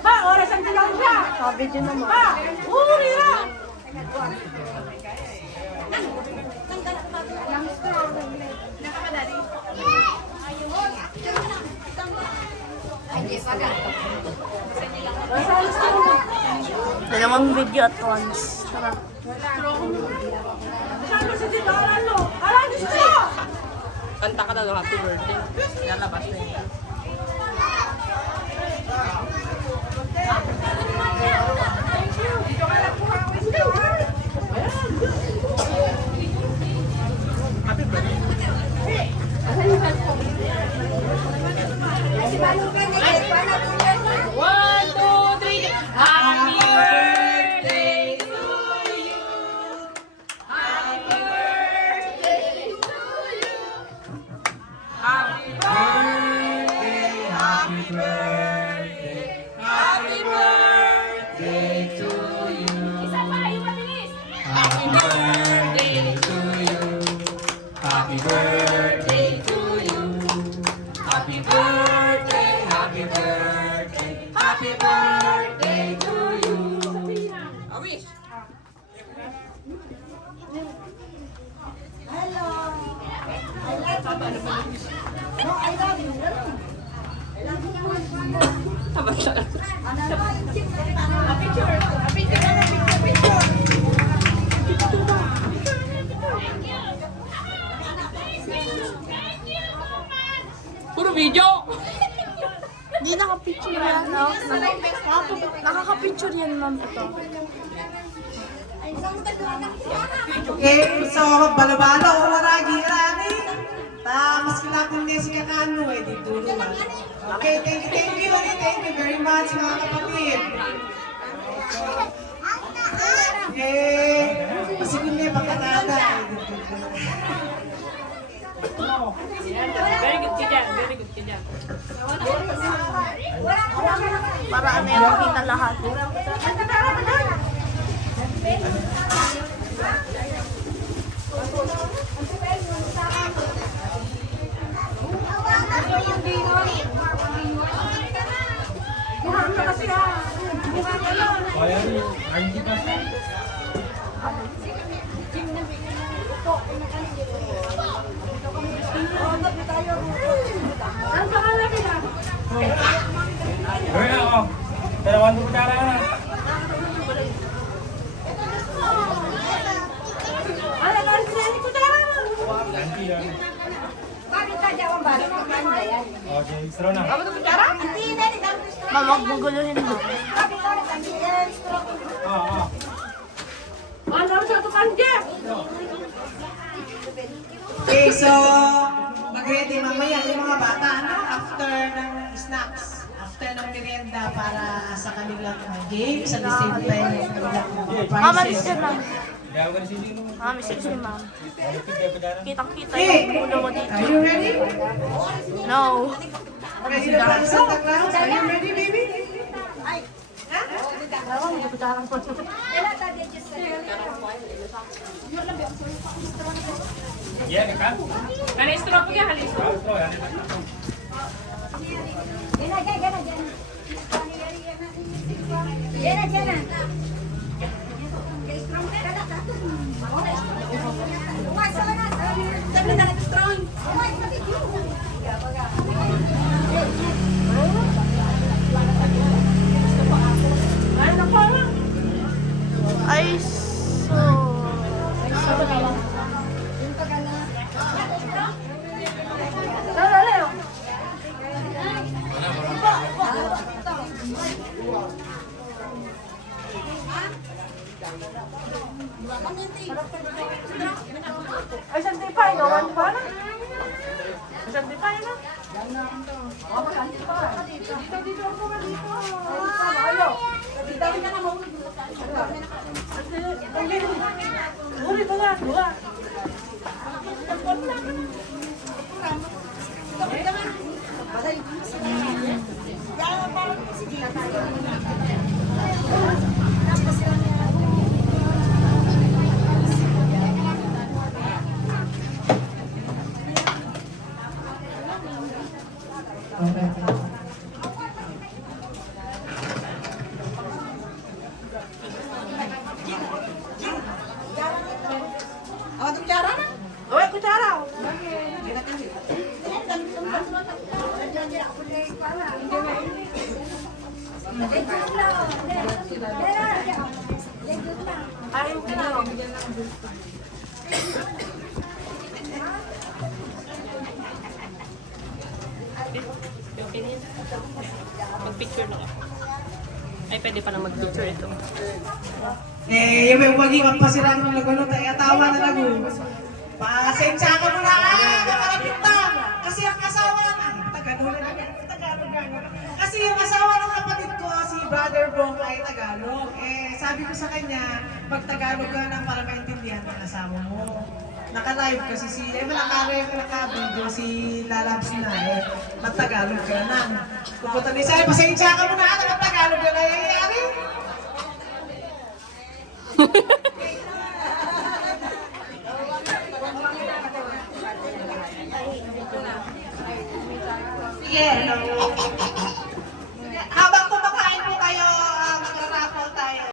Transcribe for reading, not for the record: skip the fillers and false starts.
Ma, oras ang tinawag siya! Sabi dyan naman. Ma! Uri na! Dalawang video at once. Tara. Sabi si Tito, alalo! Alalo siya! Kanta ka na ng happy birthday. Lalabas na yun. Happy birthday. One, two, three. Happy birthday to you. Happy birthday to you. Happy birthday, happy birthday, happy birthday to you. Isa pa, yung mabilis. Happy birthday to you. Happy birthday to you. Happy birthday, happy birthday, happy birthday to you. A wish. Puro video. Hindi nakapicture yan. No? Nakakapicture yan, ma'am. Ito. Okay, so balo-balo, ragi-ragi. Mas kinakong din si Kakano eh, dito naman. Okay, thank you very much mga kapatid. Okay, masigil na yung pagkatada. Very good ka dyan, very good ka dyan. Para ano yung makita lahat. Ang pangalan nila? Gawin ako. Dalawang kutsara na. Ano ka sila ni Kutara? Nanti yan. Bakit ka jawang balik ka man yan? Okay, straw na. Hindi na ni Dr. Ma'am, huwag guguluhin mo. Oo. Ano sa tukan Jeff? Okay, so mag-ready mamaya yung mga bata ano, after ng snacks, after ng merienda para sa kanilang games at the same time yung kanilang Ma'am, alis prizes. dyan lang. Gawa ka na sili mo. Ma'am, excuse me, ma'am. Kitang-kita Okay, yung ulo mo dito. are you ready? No. Ready na para sa Santa Claus? Are you ready, baby? Yan, ikaw. Halistro po ka, halistro. Straw, yan. Ay, so... Ay, santipay, gawan pa na. Santipay na. Dito ako ba dito? Ayo. Dito ka na mo. Uri ba nga? Dua. Ay, no. Okay na yun. Mag-picture na ako. Ay, pwede pa na mag-picture ito. Eh, yung may umagiwan pa sila ng lagulo, kaya tawa na lagu. Pasensya ka muna, kakalapit na. Kasi ang asawa Tagalog na Kasi yung asawa ng kapatid ko, si Brother Bong ay Tagalog. Eh, sabi ko sa kanya, pag-Tagalog ka na para maintindihan ng asawa mo. Naka-live kasi si, naka-video si Lalabs na eh. Mag-Tagalog ka na. Pupunta ni Sa'yo, pasensya ka muna, mag-Tagalog na nangyayari. Sige, no.